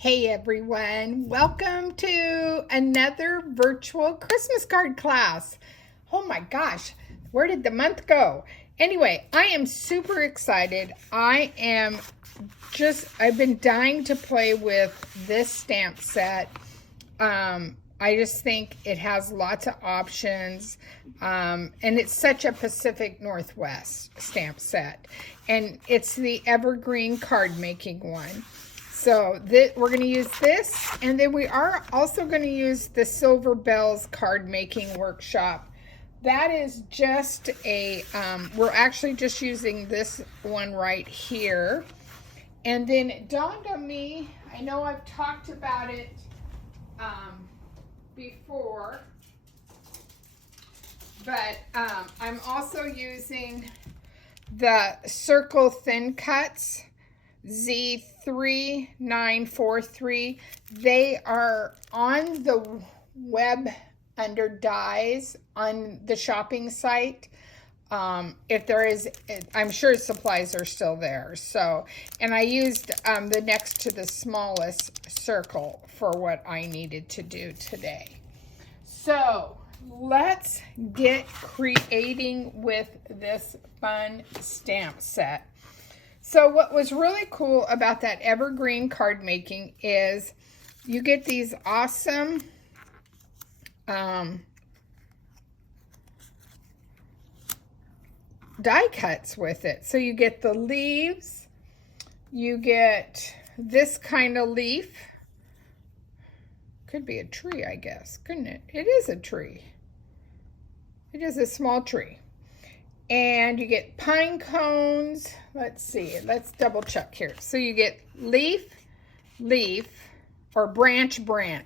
Hey everyone, welcome to another virtual Christmas card class. Oh my gosh, where did the month go? Anyway, I am super excited. I've been dying to play with this stamp set. I just think it has lots of options, and it's such a Pacific Northwest stamp set. And it's the evergreen card making one. So we're going to use this, and then we are also going to use the Silver Bells card making workshop. That is just we're actually just using this one right here. And then it dawned on me, I know I've talked about it before, but I'm also using the Circle Thin Cuts Z3943. They are on the web under dies on the shopping site. If there is, I'm sure supplies are still there. So, and I used the next to the smallest circle for what I needed to do today. So let's get creating with this fun stamp set. So what was really cool about that evergreen card making is you get these awesome die cuts with it. So you get the leaves, you get this kind of leaf. Could be a tree, I guess, couldn't it? It is a tree. It is a small tree. And you get pine cones. Let's see, let's double check here. So you get leaf, or branch.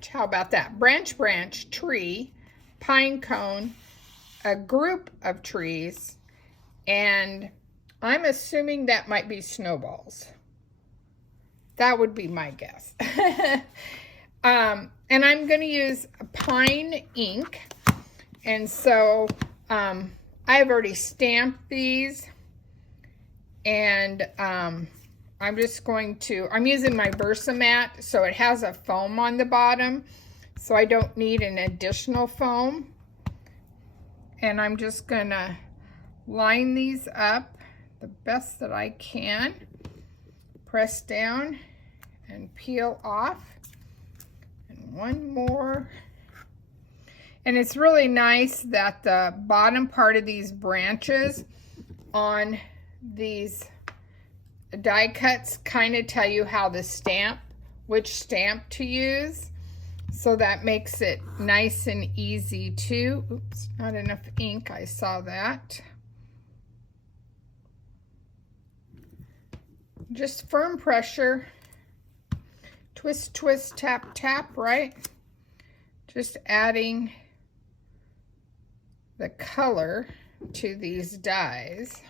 How about that? Branch, tree, pine cone, a group of trees, and I'm assuming that might be snowballs. That would be my guess. And I'm going to use pine ink. And so I've already stamped these, and I'm using my Versamat, so it has a foam on the bottom, so I don't need an additional foam. And I'm just gonna line these up the best that I can, press down and peel off, and one more. And it's really nice that the bottom part of these branches on these die cuts kind of tell you how which stamp to use. So that makes it nice and easy too. Oops, not enough ink, I saw that. Just firm pressure. Twist, tap, tap, right? Just adding the color to these dies.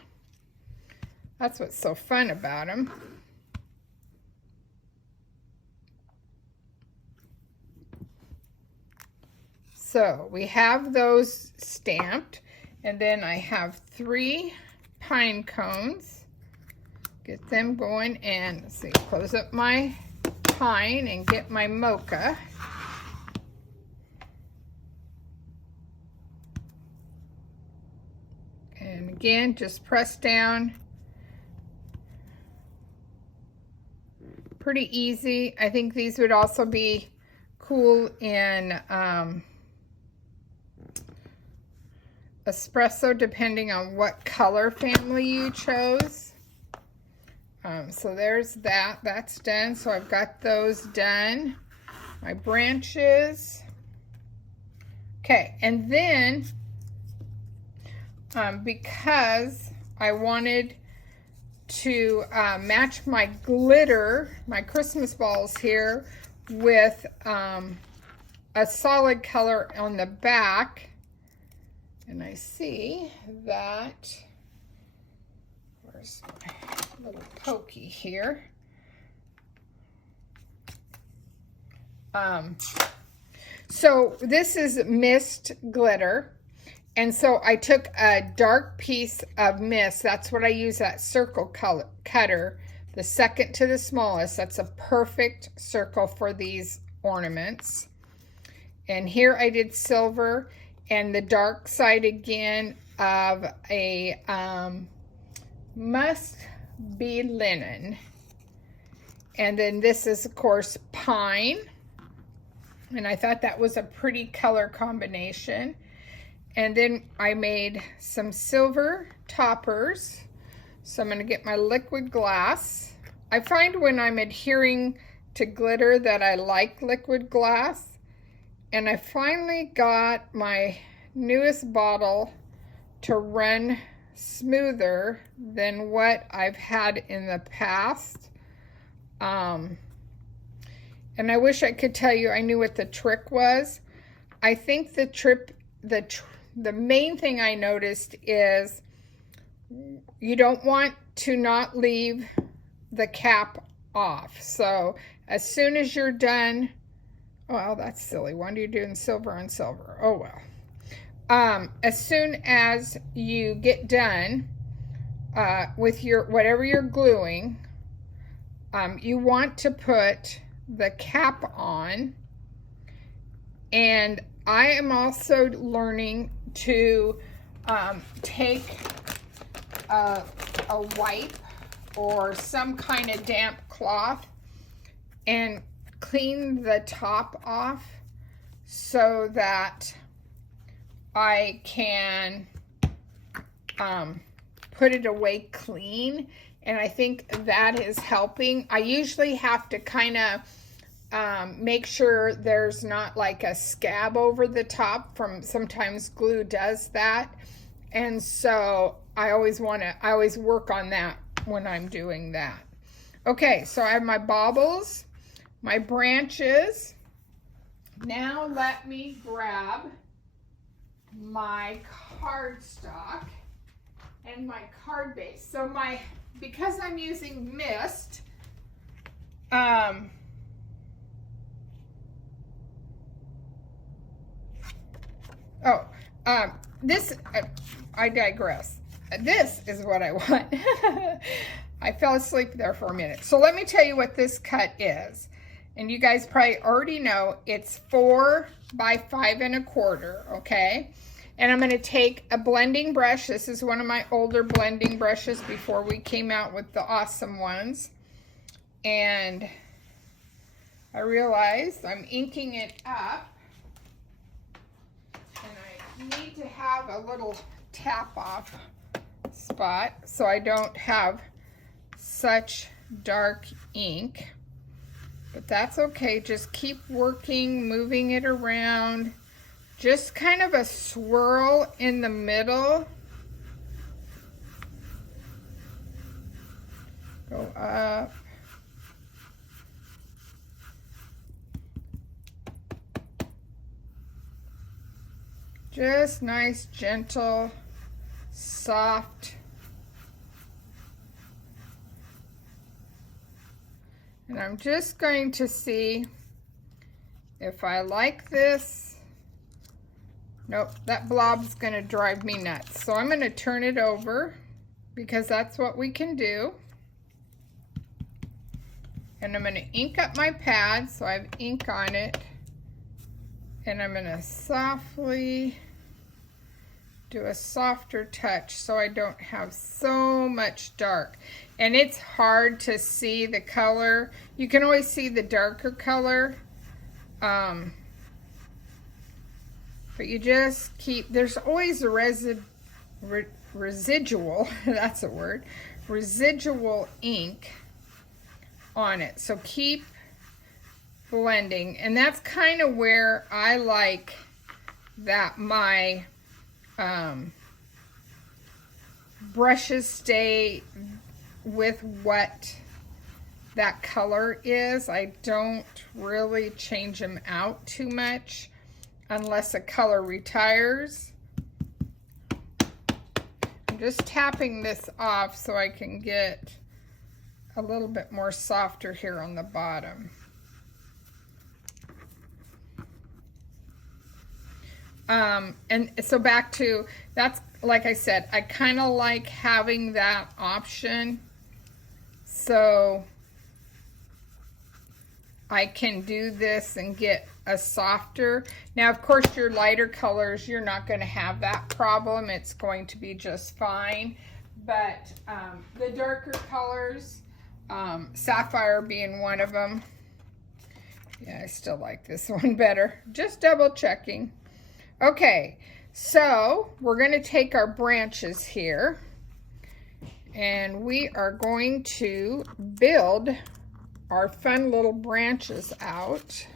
That's what's so fun about them. So we have those stamped, and then I have 3 pine cones. Get them going, and let's see, close up my pine and get my mocha. And again, just press down. Pretty easy. I think these would also be cool in espresso, depending on what color family you chose. So there's that. That's done. So I've got those done. My branches. Okay, and then because I wanted to match my glitter, my Christmas balls here, with a solid color on the back. And I see that, where's my little pokey here? So this is mist glitter. And so I took a dark piece of mist. That's what I use, that circle cutter the second to the smallest. That's a perfect circle for these ornaments. And here I did silver, and the dark side again of a must be linen. And then this is, of course, pine. And I thought that was a pretty color combination. And then I made some silver toppers. So I'm going to get my liquid glass. I find when I'm adhering to glitter that I like liquid glass. And I finally got my newest bottle to run smoother than what I've had in the past. And I wish I could tell you I knew what the trick was. I think the main thing I noticed is you don't want to not leave the cap off. So as soon as you're done, well, that's silly. Why are you doing silver on silver? Oh, well. As soon as you get done with your whatever you're gluing, you want to put the cap on. And I am also learning to take a wipe or some kind of damp cloth and clean the top off so that I can put it away clean. And I think that is helping. I usually have to kind of make sure there's not like a scab over the top from sometimes glue does that. And so I always work on that when I'm doing that. Okay, so I have my baubles, my branches. Now let me grab my cardstock and my card base. So because I'm using mist, I digress. This is what I want. I fell asleep there for a minute. So let me tell you what this cut is. And you guys probably already know it's 4 by 5 1/4, okay? And I'm gonna take a blending brush. This is one of my older blending brushes before we came out with the awesome ones. And I realized I'm inking it up. And I need to have a little tap off spot so I don't have such dark ink. But that's okay. Just keep working, moving it around. Just kind of a swirl in the middle. Go up. Just nice, gentle, soft. And I'm just going to see if I like this. Nope, that blob's gonna drive me nuts. So I'm gonna turn it over because that's what we can do. And I'm gonna ink up my pad so I have ink on it. And I'm gonna softly do a softer touch so I don't have so much dark. And it's hard to see the color. You can always see the darker color. But you just keep, there's always a residual, that's a word, residual ink on it. So keep blending. And that's kind of where I like that my brushes stay with what that color is. I don't really change them out too much unless a color retires. I'm just tapping this off so I can get a little bit more softer here on the bottom. And so back to, that's, like I said, I kind of like having that option so I can do this and get a softer. Now, of course, your lighter colors, you're not going to have that problem. It's going to be just fine. But the darker colors, Sapphire being one of them. Yeah, I still like this one better. Just double checking. Okay, so we're going to take our branches here, and we are going to build our fun little branches out.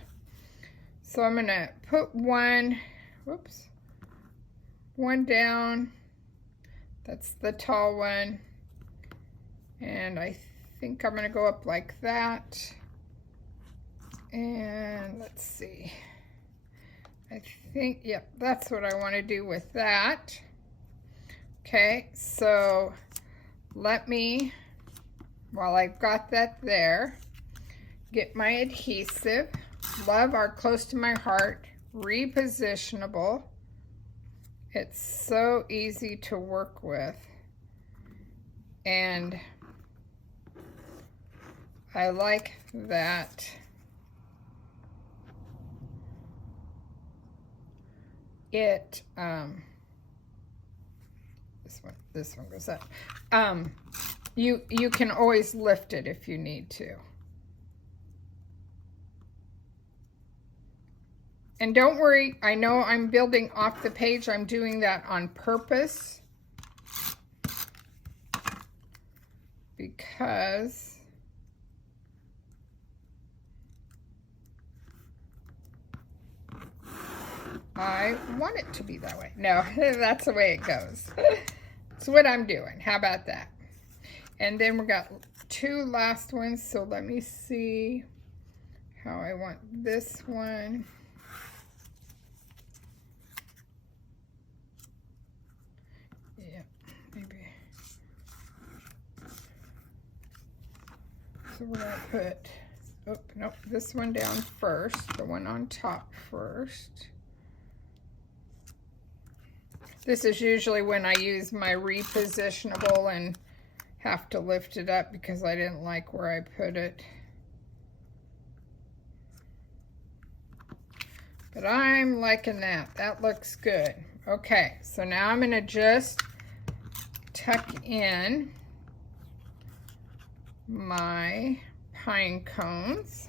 So I'm going to put one down. That's the tall one. And I think I'm going to go up like that. And let's see. I think, yep, that's what I want to do with that. Okay, so let me, while I've got that there, get my adhesive. Love our Close to My Heart repositionable. It's so easy to work with. And I like that it, this one goes up. You can always lift it if you need to. And don't worry, I know I'm building off the page. I'm doing that on purpose because I want it to be that way. No, that's the way it goes. It's what I'm doing. How about that? And then we got two last ones. So let me see how I want this one. So we're going to put, oh, nope, this one down first, the one on top first. This is usually when I use my repositionable and have to lift it up because I didn't like where I put it. But I'm liking that. That looks good. Okay, so now I'm going to just tuck in my pine cones.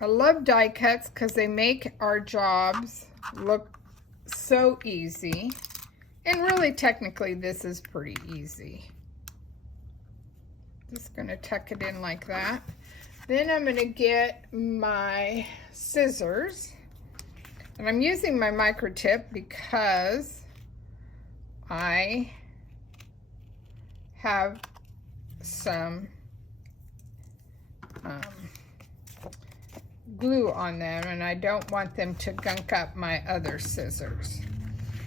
I love die cuts because they make our jobs look so easy. And really, technically, this is pretty easy. Just going to tuck it in like that. Then I'm going to get my scissors. And I'm using my micro tip because I have some glue on them and I don't want them to gunk up my other scissors.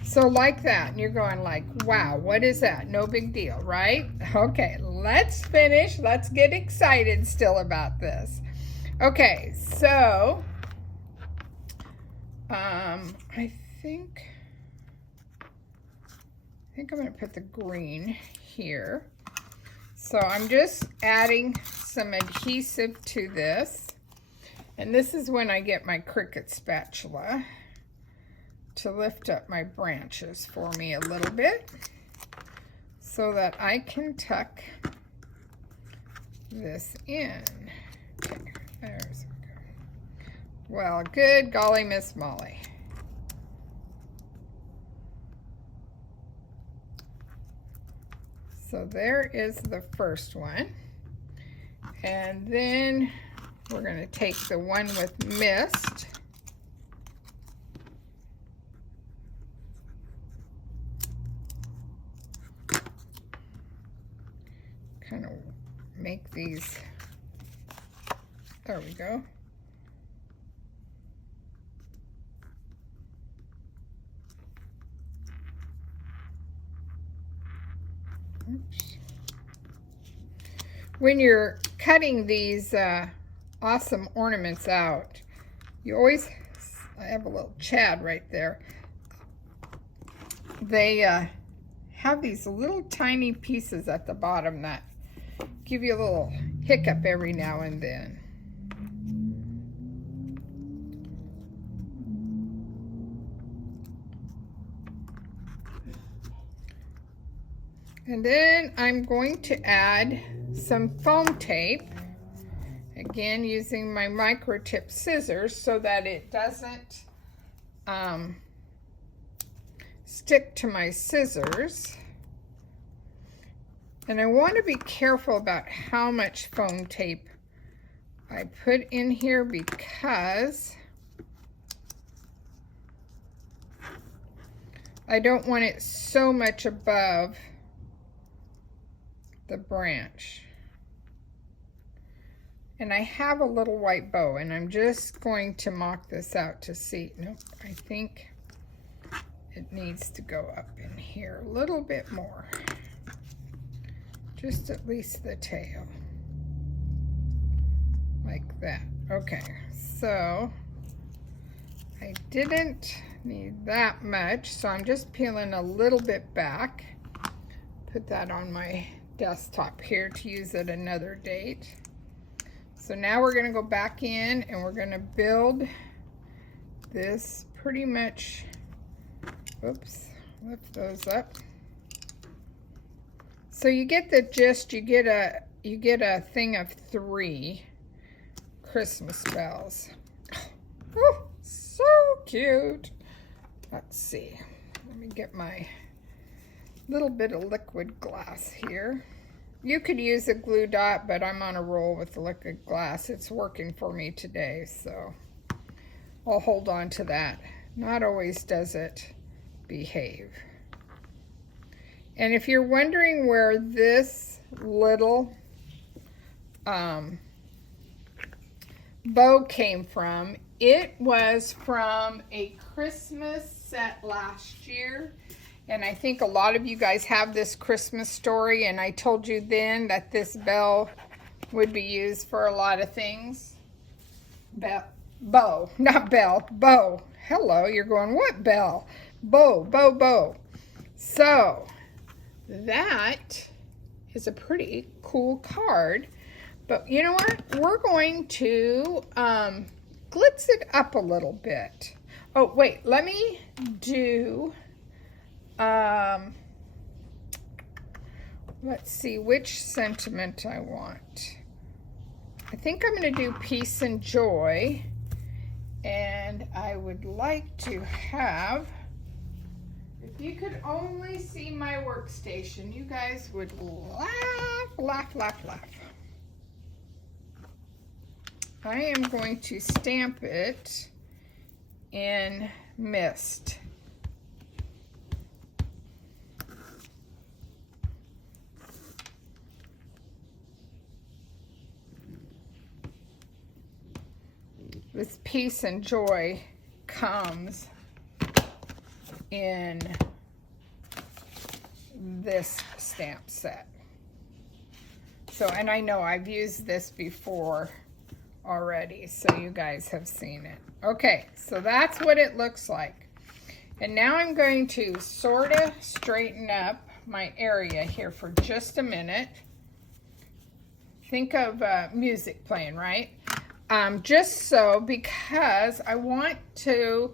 So like that, and you're going like, wow, what is that? No big deal, right? Okay, let's finish. Let's get excited still about this. Okay, so I think I'm going to put the green here. So I'm just adding some adhesive to this. And this is when I get my Cricut spatula to lift up my branches for me a little bit so that I can tuck this in. Okay, there's good. Well, good golly, Miss Molly. So there is the first one. And then we're going to take the one with mist. Kind of make these, there we go. Oops. When you're cutting these awesome ornaments out, you always, I have a little Chad right there, they have these little tiny pieces at the bottom that give you a little hiccup every now and then. And then I'm going to add some foam tape, again using my micro tip scissors so that it doesn't stick to my scissors. And I want to be careful about how much foam tape I put in here because I don't want it so much above the branch. And I have a little white bow, and I'm just going to mock this out to see. Nope, I think it needs to go up in here a little bit more. Just at least the tail. Like that. Okay, so I didn't need that much, so I'm just peeling a little bit back. Put that on my desktop here to use at another date. So now we're going to go back in and we're going to build this pretty much. Oops, lift those up. So you get the gist. You get a thing of 3 Christmas bells. Oh, so cute. Let's see. Let me get my little bit of liquid glass here. You could use a glue dot, but I'm on a roll with the liquid glass. It's working for me today, so I'll hold on to that. Not always does it behave. And if you're wondering where this little bow came from, it was from a Christmas set last year. And I think a lot of you guys have this Christmas story, and I told you then that this bell would be used for a lot of things. Bow, not bell, bow. Hello, you're going, what bell? Bow, bow, bow. So, that is a pretty cool card. But you know what? We're going to glitz it up a little bit. Oh, wait, let me do... let's see which sentiment I want. I think I'm going to do peace and joy, and I would like to have, if you could only see my workstation, you guys would laugh, laugh, laugh, laugh. I am going to stamp it in mist. This peace and joy comes in this stamp set. So, and I know I've used this before already, so you guys have seen it. Okay, so that's what it looks like. And now I'm going to sort of straighten up my area here for just a minute. Think of music playing, right? Just so, because I want to,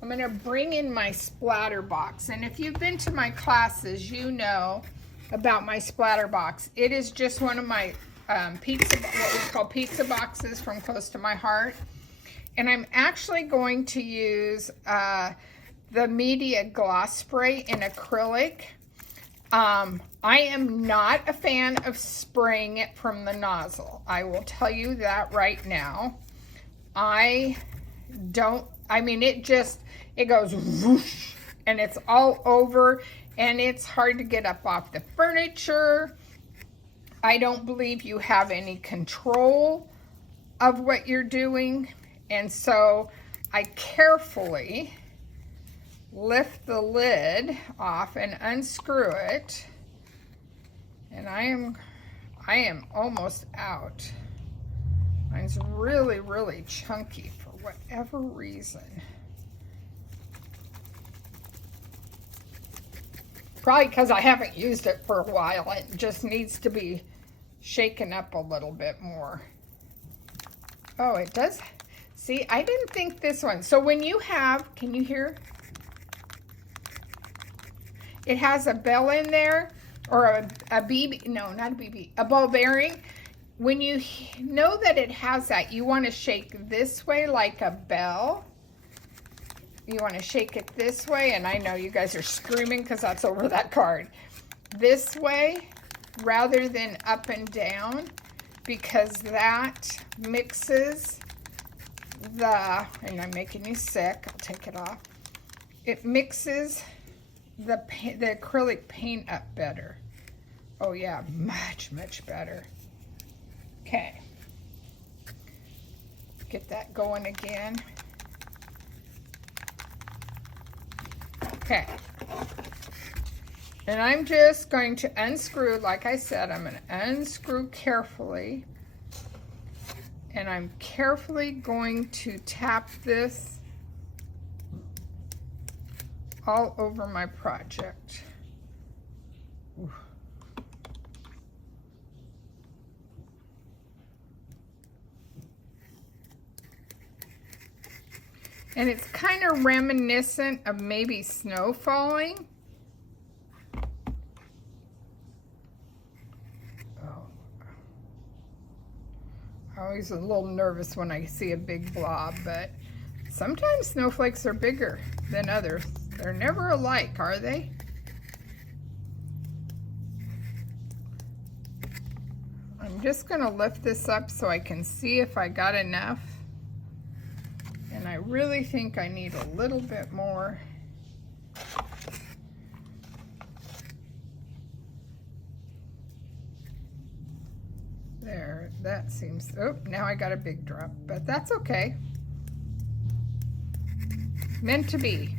I'm going to bring in my splatter box. And if you've been to my classes, you know about my splatter box. It is just one of my what we call pizza boxes from Close to My Heart. And I'm actually going to use the Media Gloss Spray in acrylic. I am not a fan of spraying it from the nozzle. I will tell you that right now. I mean, it goes whoosh, and it's all over, and it's hard to get up off the furniture. I don't believe you have any control of what you're doing, and so I carefully lift the lid off and unscrew it, and I am almost out. Mine's really, really chunky for whatever reason. Probably because I haven't used it for a while. It just needs to be shaken up a little bit more. Oh, it does. See, I didn't think this one. So when you have, can you hear? It has a bell in there, or a BB, no, not a BB, a ball bearing. When you know that it has that, you want to shake this way like a bell. You want to shake it this way, and I know you guys are screaming because that's over that card. This way, rather than up and down, because that mixes the, and I'm making you sick, I'll take it off. It mixes the acrylic paint up better. Oh yeah, much, much better. Okay. Get that going again. Okay. And I'm just going to unscrew, like I said, I'm going to unscrew carefully. And I'm carefully going to tap this all over my project. Ooh. And it's kind of reminiscent of maybe snow falling. Oh. I'm always a little nervous when I see a big blob, but sometimes snowflakes are bigger than others. They're never alike, are they? I'm just going to lift this up so I can see if I got enough. And I really think I need a little bit more. There, that seems, oh, now I got a big drop, but that's okay. Meant to be.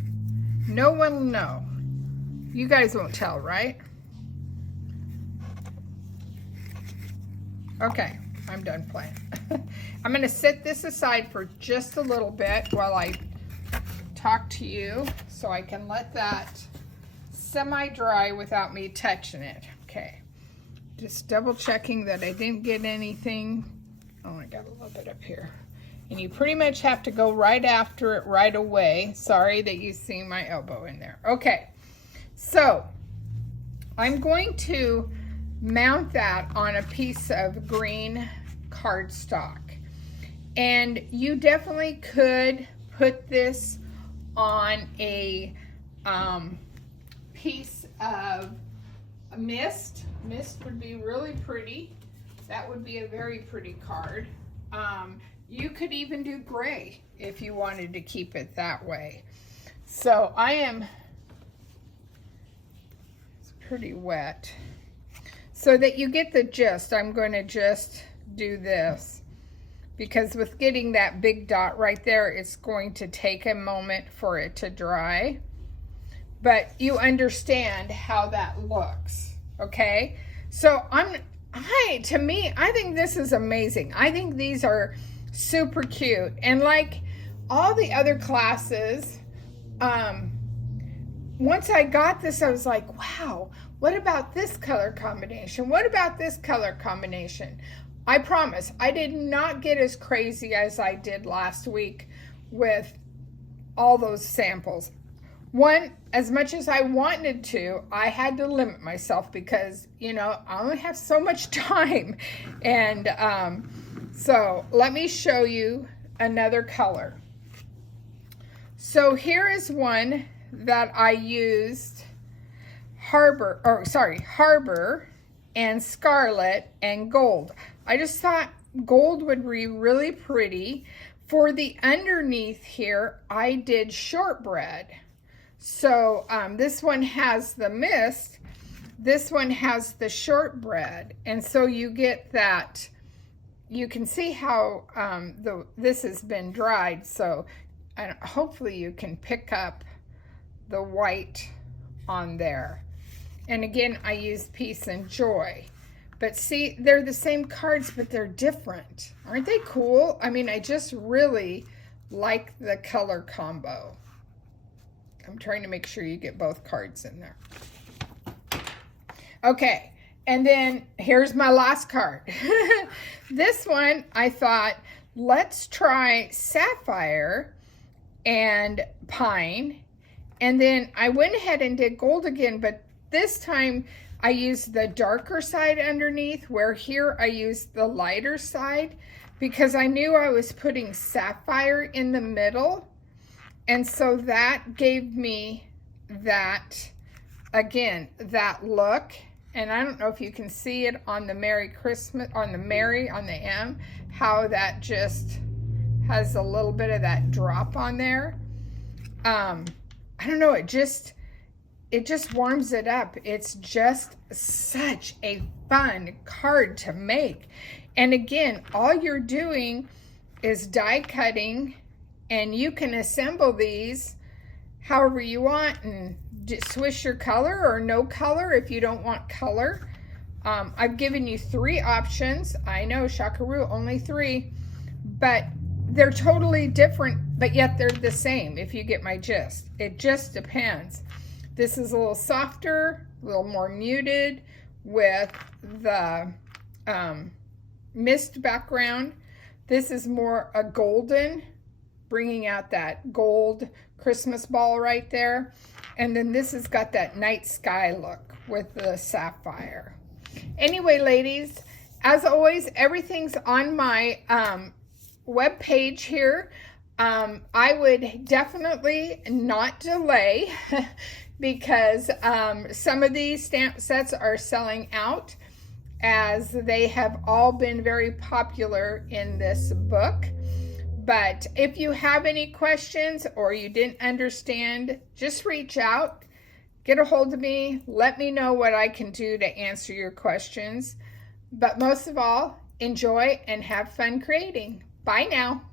No one will know. You guys won't tell, right? Okay, I'm done playing. I'm going to set this aside for just a little bit while I talk to you, so I can let that semi-dry without me touching it. Okay, just double checking that I didn't get anything. Oh, I got a little bit up here. And you pretty much have to go right after it right away. Sorry that you see my elbow in there. Okay, so I'm going to mount that on a piece of green cardstock. And you definitely could put this on a piece of mist. Mist would be really pretty. That would be a very pretty card. You could even do gray if you wanted to keep it that way. So it's pretty wet. So that you get the gist, I'm going to just do this. Because with getting that big dot right there, it's going to take a moment for it to dry. But you understand how that looks, okay? So to me, I think this is amazing. I think these are super cute. And like all the other classes, once I got this, I was like, wow, what about this color combination? What about this color combination? I promise, I did not get as crazy as I did last week with all those samples. One, as much as I wanted to, I had to limit myself because, you know, I only have so much time. And so let me show you another color. So here is one that I used Harbor and Scarlet and Gold. I just thought gold would be really pretty. For the underneath here, I did shortbread. So this one has the mist, this one has the shortbread, and so you get that. You can see how this has been dried, so hopefully you can pick up the white on there. And again, I use Peace and Joy. But see, they're the same cards, but they're different. Aren't they cool? I mean, I just really like the color combo. I'm trying to make sure you get both cards in there. Okay, and then here's my last card. This one, I thought, let's try sapphire and pine. And then I went ahead and did gold again, but this time I used the darker side underneath, where here I used the lighter side, because I knew I was putting sapphire in the middle. And so that gave me that, again, that look. And I don't know if you can see it on the Merry Christmas, on the M, how that just has a little bit of that drop on there. I don't know, it just warms it up. It's just such a fun card to make. And again, all you're doing is die cutting, and you can assemble these however you want and swish your color or no color if you don't want color. I've given you 3 options. I know, Shakaru, only 3, but they're totally different, but yet they're the same, if you get my gist. It just depends. This is a little softer, a little more muted with the mist background. This is more a golden, bringing out that gold Christmas ball right there. And then this has got that night sky look with the sapphire. Anyway, ladies, as always, everything's on my web page here. I would definitely not delay because some of these stamp sets are selling out, as they have all been very popular in this book. But if you have any questions or you didn't understand, just reach out, get a hold of me, let me know what I can do to answer your questions. But most of all, enjoy and have fun creating. Bye now.